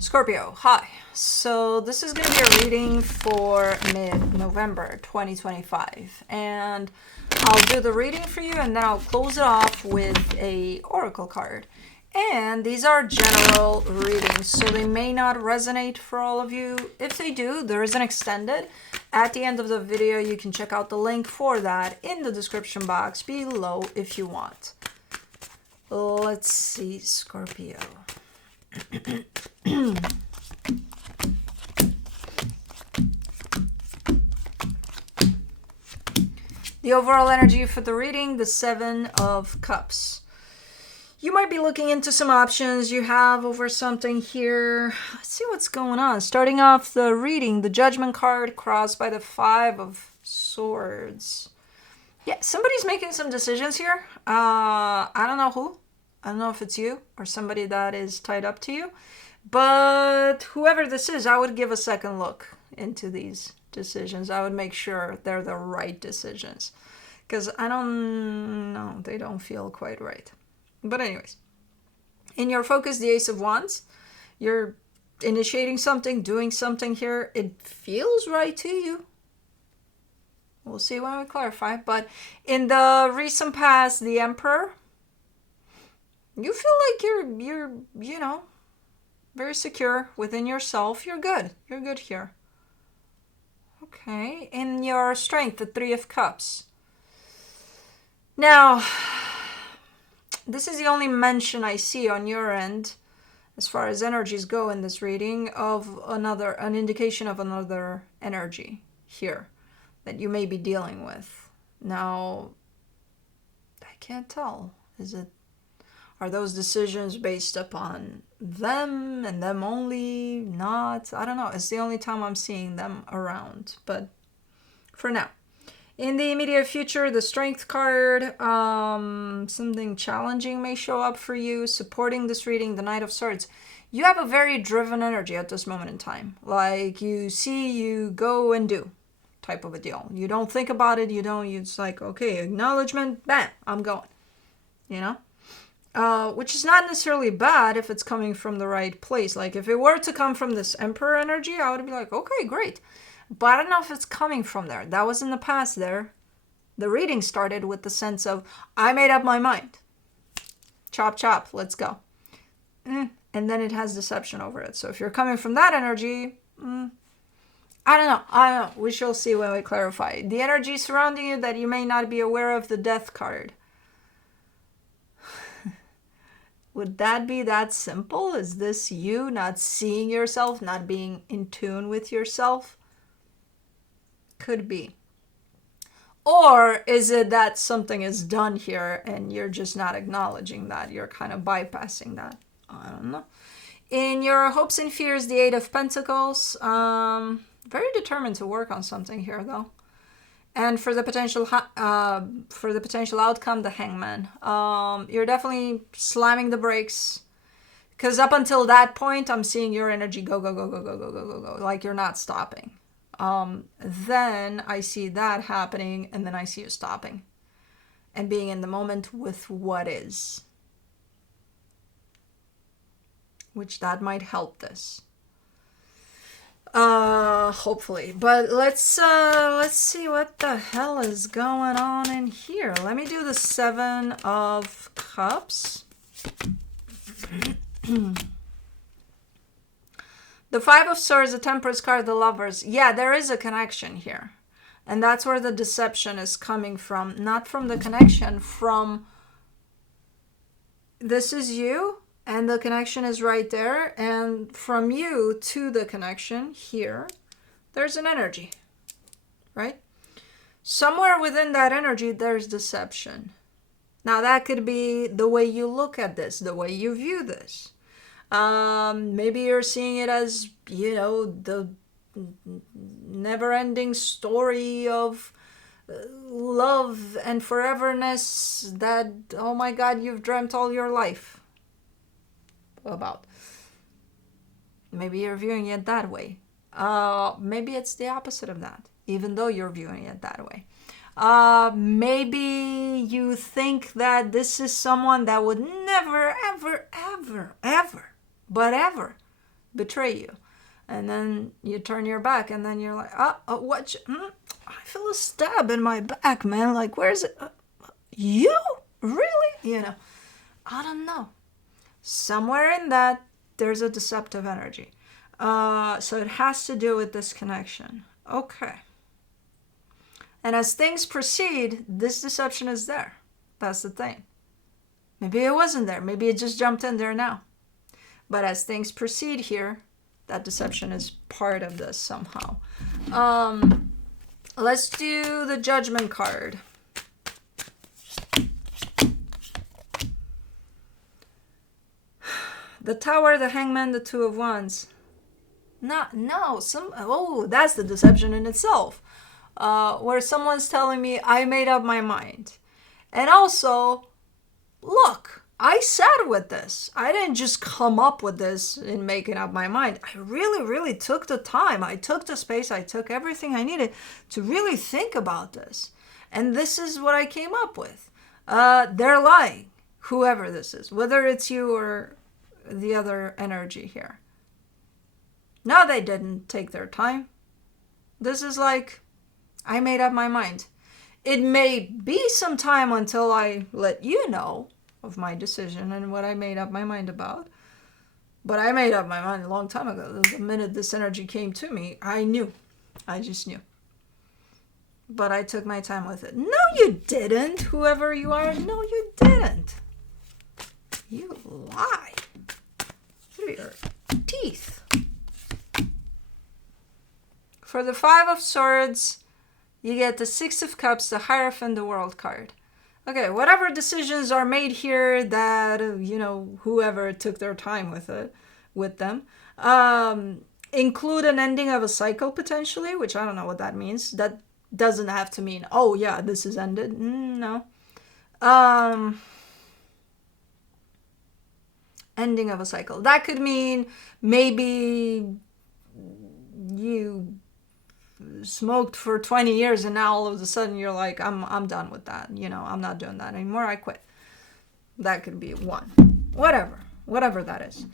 Scorpio, hi. So this is going to be a reading for mid-November 2025. And I'll do the reading for you and then I'll close it off with a oracle card. And these are general readings, so they may not resonate for all of you. If they do, there is an extended. At the end of the video, you can check out the link for that in the description box below if you want. Let's see, Scorpio. The overall energy for the reading, the Seven of Cups. You might be looking into some options you have over something here. Let's see what's going on. Starting off the reading, the Judgment card crossed by the Five of Swords. Yeah, somebody's making some decisions here. I don't know who. I don't know if it's you or somebody that is tied up to you. But whoever this is, I would give a second look into these decisions. I would make sure they're the right decisions. Because I don't know, they don't feel quite right. But anyways, in your focus, the Ace of Wands, you're initiating something, doing something here. It feels right to you. We'll see when we clarify. But in the recent past, the Emperor, you feel like you're very secure within yourself. You're good. You're good here. Okay. In your strength, the Three of Cups. Now, this is the only mention I see on your end, as far as energies go in this reading, of an indication of another energy here that you may be dealing with. Now, I can't tell. Are those decisions based upon them and them only? Not? I don't know. It's the only time I'm seeing them around. But for now. In the immediate future, the Strength card, something challenging may show up for you. Supporting this reading, the Knight of Swords. You have a very driven energy at this moment in time. Like you see, you go and do type of a deal. You don't think about it. It's like, okay, acknowledgement, bam, I'm going. You know? Which is not necessarily bad if it's coming from the right place. Like if it were to come from this Emperor energy, I would be like, okay, great. But I don't know if it's coming from there. That was in the past there. The reading started with the sense of, I made up my mind. Chop, chop, let's go. And then it has deception over it. So if you're coming from that energy, I don't know. We shall see when we clarify. The energy surrounding you that you may not be aware of, the Death card. Would that be that simple? Is this you not seeing yourself, not being in tune with yourself? Could be. Or is it that something is done here and you're just not acknowledging that? You're kind of bypassing that. I don't know. In your hopes and fears, the Eight of Pentacles. Very determined to work on something here, though. And for the potential outcome, the Hangman. You're definitely slamming the brakes. Because up until that point, I'm seeing your energy go, go, go, go, go, go, go, go, go. Like you're not stopping. Then I see that happening, and then I see you stopping. And being in the moment with what is. Which that might help this. Hopefully. But let's see what the hell is going on in here. Let me do the Seven of Cups. The Five of Swords, the Temperance card, the Lovers. Yeah, there is a connection here. And that's where the deception is coming from. Not from the connection, from this is you. And the connection is right there. And from you to the connection here, there's an energy. Right? Somewhere within that energy, there's deception. Now, that could be the way you look at this, the way you view this. Maybe you're seeing it as, the never-ending story of love and foreverness that, oh my God, you've dreamt all your life about. Maybe you're viewing it that way. Maybe it's the opposite of that, even though you're viewing it that way. Maybe you think that this is someone that would never, ever, ever, ever, but ever betray you. And then you turn your back, and then you're like, what? I feel a stab in my back, man. Like, where's it? You? Really? I don't know. Somewhere in that, there's a deceptive energy. So it has to do with this connection. Okay. And as things proceed, this deception is there. That's the thing. Maybe it wasn't there. Maybe it just jumped in there now. But as things proceed here, that deception is part of this somehow. Let's do the Judgment card. The Tower, the Hangman, the Two of Wands. That's the deception in itself. Where someone's telling me I made up my mind. And also, look, I sat with this. I didn't just come up with this in making up my mind. I really, really took the time. I took the space. I took everything I needed to really think about this. And this is what I came up with. They're lying, whoever this is, whether it's you or the other energy here. No, they didn't take their time. This is like, I made up my mind. It may be some time until I let you know of my decision and what I made up my mind about. But I made up my mind a long time ago. The minute this energy came to me, I knew. I just knew. But I took my time with it. No, you didn't, whoever you are. No, you didn't. You lie through your teeth. For the Five of Swords, you get the Six of Cups, the Hierophant, the World card. Okay, whatever decisions are made here that, whoever took their time with them, include an ending of a cycle potentially, which I don't know what that means. That doesn't have to mean, oh yeah, this is ended. No. Ending of a cycle. That could mean maybe you smoked for 20 years and now all of a sudden you're like, I'm done with that. I'm not doing that anymore. I quit. That could be one. Whatever that is.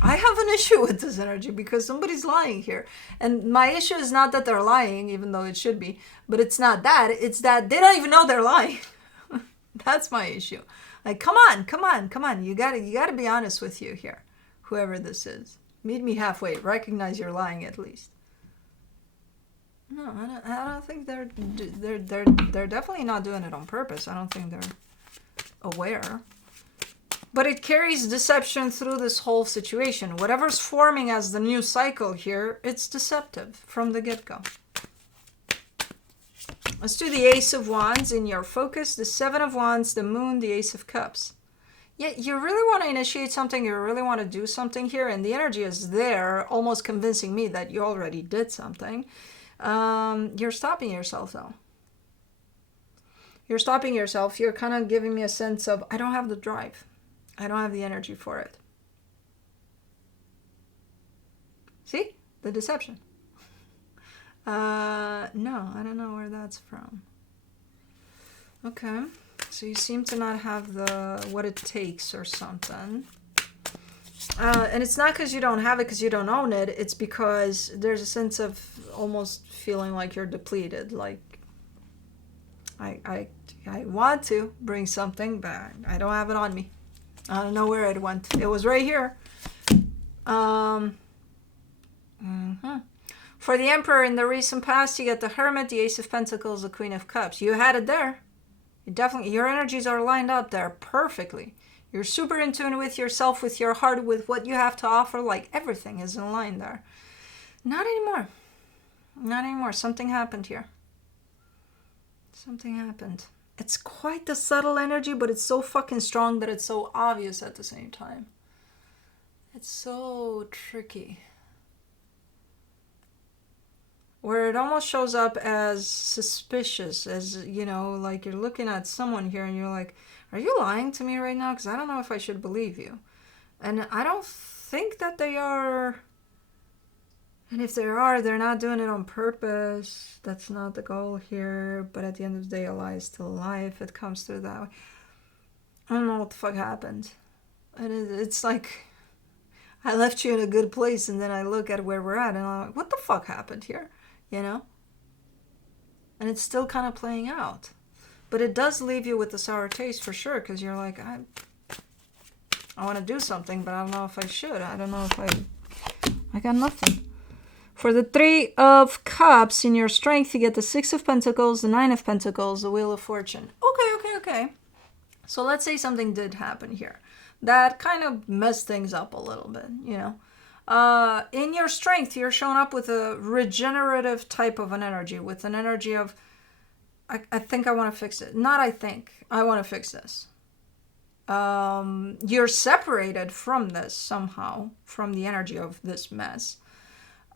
I have an issue with this energy because somebody's lying here. And my issue is not that they're lying, even though it should be, but it's not that. It's that they don't even know they're lying. That's my issue. Like, come on. You gotta be honest with you here, whoever this is. Meet me halfway. Recognize you're lying at least. No, I don't think they're definitely not doing it on purpose. I don't think they're aware. But it carries deception through this whole situation. Whatever's forming as the new cycle here, it's deceptive from the get-go. Let's do the Ace of Wands in your focus, the Seven of Wands, the Moon, the Ace of Cups. Yeah, you really want to initiate something, you really want to do something here, and the energy is there, almost convincing me that you already did something. You're stopping yourself, though. You're stopping yourself. You're kind of giving me a sense of, I don't have the drive. I don't have the energy for it. See? The deception. No, I don't know where that's from. Okay. So you seem to not have what it takes or something. And it's not because you don't have it, because you don't own it. It's because there's a sense of almost feeling like you're depleted. Like, I want to bring something, but I don't have it on me. I don't know where it went. It was right here. For the Emperor in the recent past, you get the Hermit, the Ace of Pentacles, the Queen of Cups. You had it there. Your energies are lined up there perfectly. You're super in tune with yourself, with your heart, with what you have to offer. Like, everything is in line there. Not anymore. Not anymore. Something happened here. Something happened. It's quite the subtle energy, but it's so fucking strong that it's so obvious at the same time. It's so tricky. Where it almost shows up as suspicious, as, like you're looking at someone here and you're like, are you lying to me right now? Because I don't know if I should believe you. And I don't think that they are. And if they are, they're not doing it on purpose. That's not the goal here. But at the end of the day, a lie is still a lie if it comes through that way. I don't know what the fuck happened. And it's like I left you in a good place, and then I look at where we're at, and I'm like, what the fuck happened here? You know? And it's still kind of playing out. But it does leave you with a sour taste for sure, because you're like, I want to do something, but I don't know if I should. I don't know if I got nothing. For the 3 of Cups, in your strength, you get the 6 of Pentacles, the 9 of Pentacles, the Wheel of Fortune. Okay. So let's say something did happen here. That kind of messed things up a little bit, you know. In your strength, you're showing up with a regenerative type of an energy, with an energy of, I think I want to fix it. Not I think, I want to fix this. You're separated from this somehow, from the energy of this mess.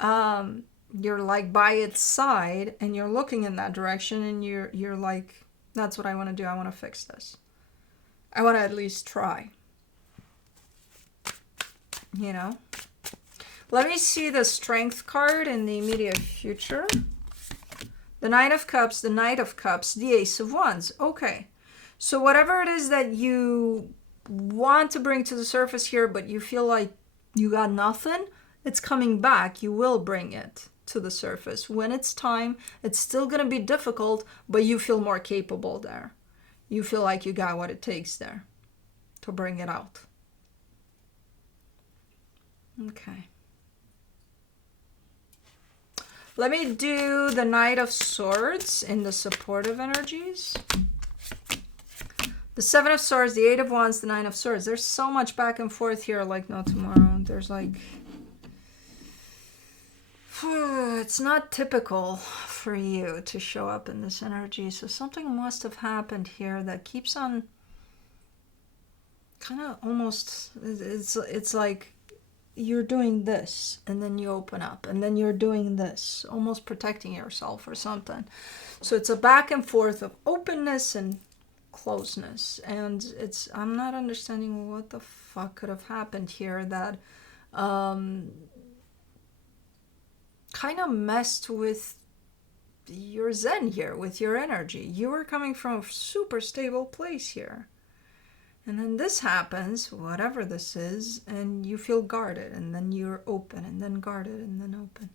You're like by its side, and you're looking in that direction, and you're like, that's what I want to do. I want to fix this. I want to at least try. You know? Let me see the Strength card in the immediate future. The Nine of Cups, the Knight of Cups, the Ace of Wands. Okay. So whatever it is that you want to bring to the surface here, but you feel like you got nothing, it's coming back. You will bring it to the surface. When it's time, it's still going to be difficult, but you feel more capable there. You feel like you got what it takes there to bring it out. Okay. Let me do the Knight of Swords in the supportive energies. The 7 of Swords, the 8 of Wands, the 9 of Swords. There's so much back and forth here like no tomorrow. There's like... It's not typical for you to show up in this energy. So something must have happened here that keeps on... kind of almost... It's like... you're doing this, and then you open up, and then you're doing this, almost protecting yourself or something. So it's a back and forth of openness and closeness, and I'm not understanding what the fuck could have happened here that kind of messed with your zen here, with your energy. You were coming from a super stable place here. And then this happens, whatever this is, and you feel guarded, and then you're open, and then guarded, and then open.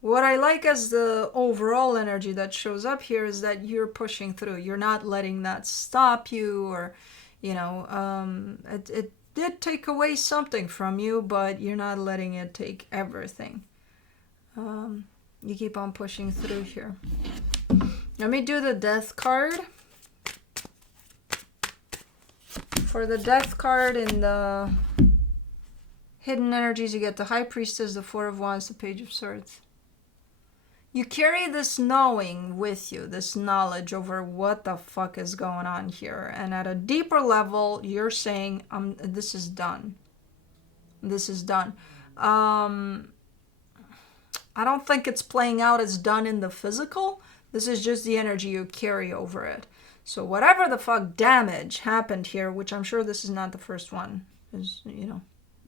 What I like as the overall energy that shows up here is that you're pushing through. You're not letting that stop you, or, you know, it did take away something from you, but you're not letting it take everything. You keep on pushing through here. Let me do the Death card. For the Death card in the hidden energies, you get the High Priestess, the 4 of Wands, the Page of Swords. You carry this knowing with you, this knowledge over what the fuck is going on here. And at a deeper level, you're saying, this is done. This is done. I don't think it's playing out as done in the physical. This is just the energy you carry over it. So whatever the fuck damage happened here, which I'm sure this is not the first one, is, you know,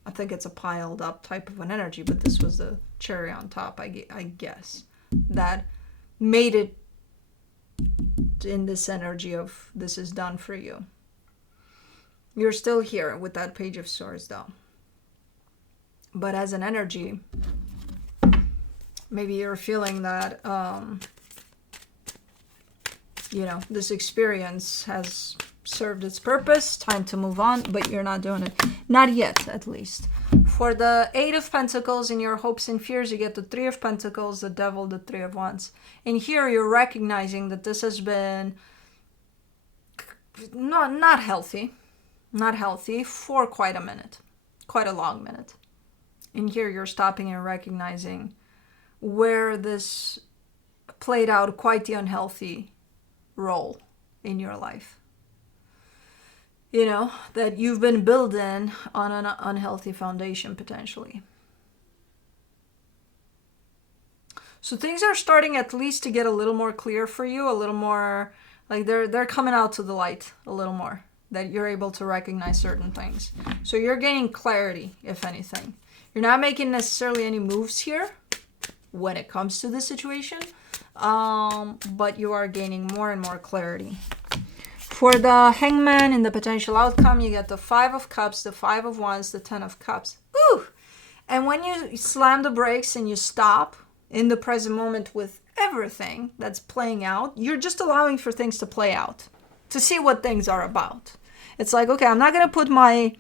I think it's a piled up type of an energy, but this was the cherry on top, I guess, that made it in this energy of this is done for you. You're still here with that Page of Swords though. But as an energy, maybe you're feeling that, you know, this experience has served its purpose, time to move on, but you're not doing it. Not yet, at least. For the 8 of Pentacles, in your hopes and fears, you get the 3 of Pentacles, the Devil, the 3 of Wands. And here you're recognizing that this has been not healthy. Not healthy for quite a minute. Quite a long minute. And here you're stopping and recognizing where this played out quite the unhealthy role in your life. You know, that you've been building on an unhealthy foundation potentially. So things are starting at least to get a little more clear for you, a little more, like they're coming out to the light a little more, that you're able to recognize certain things. So you're gaining clarity, if anything. You're not making necessarily any moves here when it comes to this situation, but you are gaining more and more clarity. For the Hangman in the potential outcome, you get the 5 of Cups, the 5 of Wands, the 10 of Cups. Ooh! And when you slam the brakes and you stop in the present moment with everything that's playing out, you're just allowing for things to play out, to see what things are about. It's like, okay, I'm not going to put my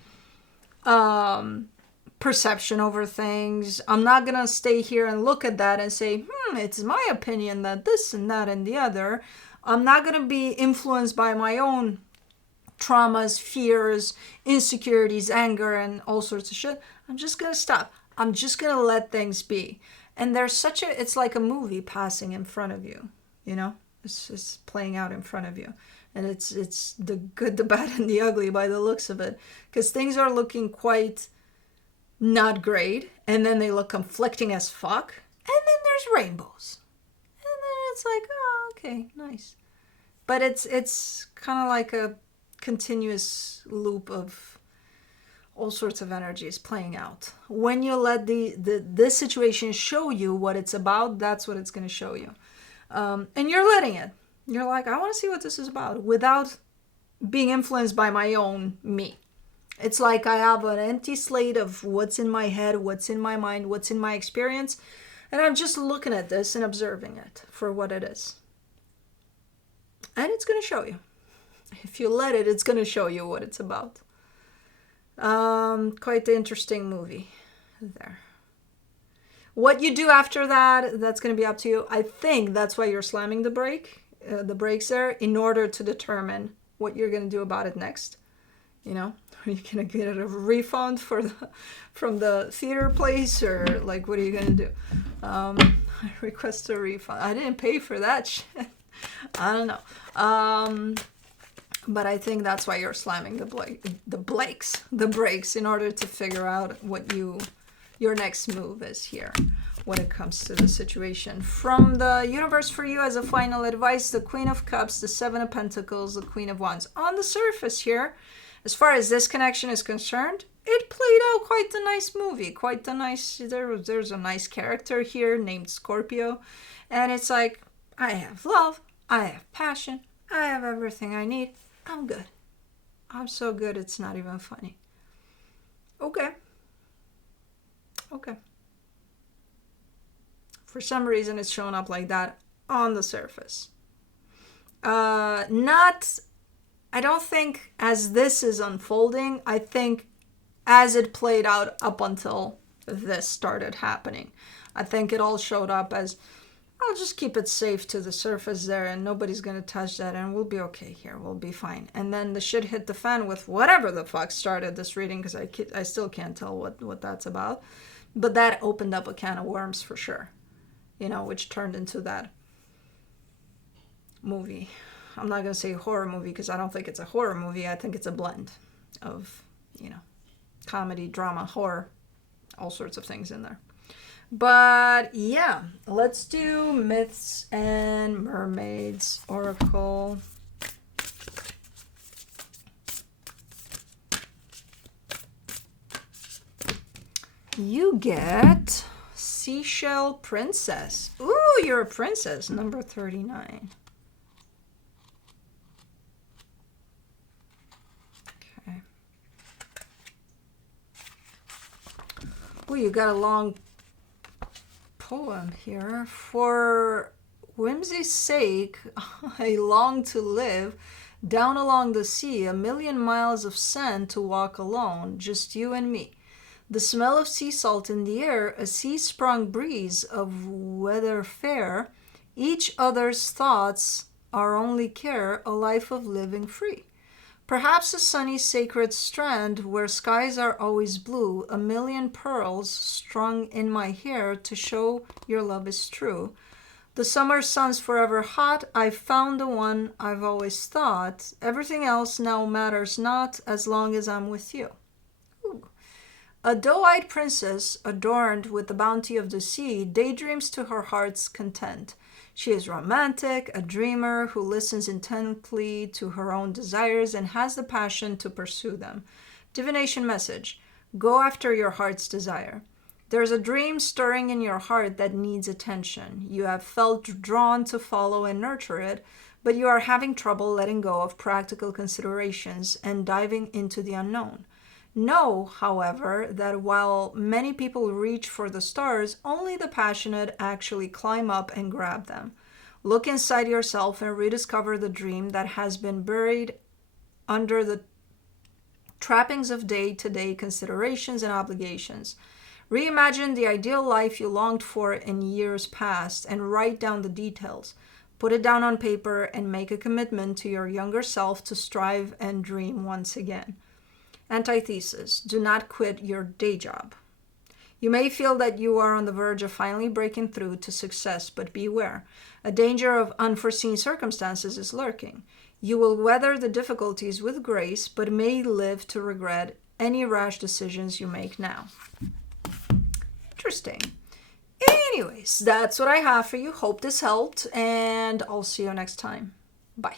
perception over things. I'm not going to stay here and look at that and say, it's my opinion that this and that and the other. I'm not going to be influenced by my own traumas, fears, insecurities, anger, and all sorts of shit. I'm just going to stop. I'm just going to let things be. And there's it's like a movie passing in front of you, you know? It's just playing out in front of you. And it's the good, the bad, and the ugly by the looks of it. Because things are looking quite not great. And then they look conflicting as fuck. And then there's rainbows. And then it's like, oh, okay, nice. But it's kind of like a continuous loop of all sorts of energies playing out. When you let this situation show you what it's about, that's what it's going to show you. And you're letting it. You're like, I want to see what this is about without being influenced by my own me. It's like I have an empty slate of what's in my head, what's in my mind, what's in my experience. And I'm just looking at this and observing it for what it is. And it's going to show you. If you let it, it's going to show you what it's about. Quite the interesting movie there. What you do after that, that's going to be up to you. I think that's why you're slamming the brakes there, in order to determine what you're going to do about it next. You know, are you going to get a refund from the theater place, or like, what are you going to do? I request a refund. I didn't pay for that shit. I don't know. But I think that's why you're slamming the brakes in order to figure out what your next move is here when it comes to the situation. From the universe for you as a final advice, the Queen of Cups, the Seven of Pentacles, the Queen of Wands. On the surface here, as far as this connection is concerned, it played out quite a nice movie. There's a nice character here named Scorpio. And it's like, I have love, I have passion, I have everything I need. I'm good. I'm so good it's not even funny. Okay. For some reason it's showing up like that on the surface. I don't think as this is unfolding, I think as it played out up until this started happening. I think it all showed up as, I'll just keep it safe to the surface there and nobody's going to touch that and we'll be okay here. We'll be fine. And then the shit hit the fan with whatever the fuck started this reading, because I still can't tell what that's about. But that opened up a can of worms for sure, you know, which turned into that movie. I'm not going to say horror movie because I don't think it's a horror movie. I think it's a blend of, you know, comedy, drama, horror, all sorts of things in there. But yeah, let's do Myths and Mermaids Oracle. You get Seashell Princess. Ooh, you're a princess, number 39. Okay. Ooh, you got a long poem here. For whimsy's sake, I long to live down along the sea, 1,000,000 miles of sand to walk alone, just you and me. The smell of sea salt in the air, a sea-sprung breeze of weather fair, each other's thoughts, our only care, a life of living free. Perhaps a sunny sacred strand where skies are always blue, 1,000,000 pearls strung in my hair to show your love is true. The summer sun's forever hot, I've found the one I've always thought. Everything else now matters not as long as I'm with you. Ooh. A doe-eyed princess, adorned with the bounty of the sea, daydreams to her heart's content. She is romantic, a dreamer who listens intently to her own desires and has the passion to pursue them. Divination message: go after your heart's desire. There's a dream stirring in your heart that needs attention. You have felt drawn to follow and nurture it, but you are having trouble letting go of practical considerations and diving into the unknown. Know, however, that while many people reach for the stars, only the passionate actually climb up and grab them. Look inside yourself and rediscover the dream that has been buried under the trappings of day-to-day considerations and obligations. Reimagine the ideal life you longed for in years past and write down the details. Put it down on paper and make a commitment to your younger self to strive and dream once again. Antithesis: do not quit your day job. You may feel that you are on the verge of finally breaking through to success, but beware. A danger of unforeseen circumstances is lurking. You will weather the difficulties with grace, but may live to regret any rash decisions you make now. Interesting. Anyways, that's what I have for you. Hope this helped, and I'll see you next time. Bye.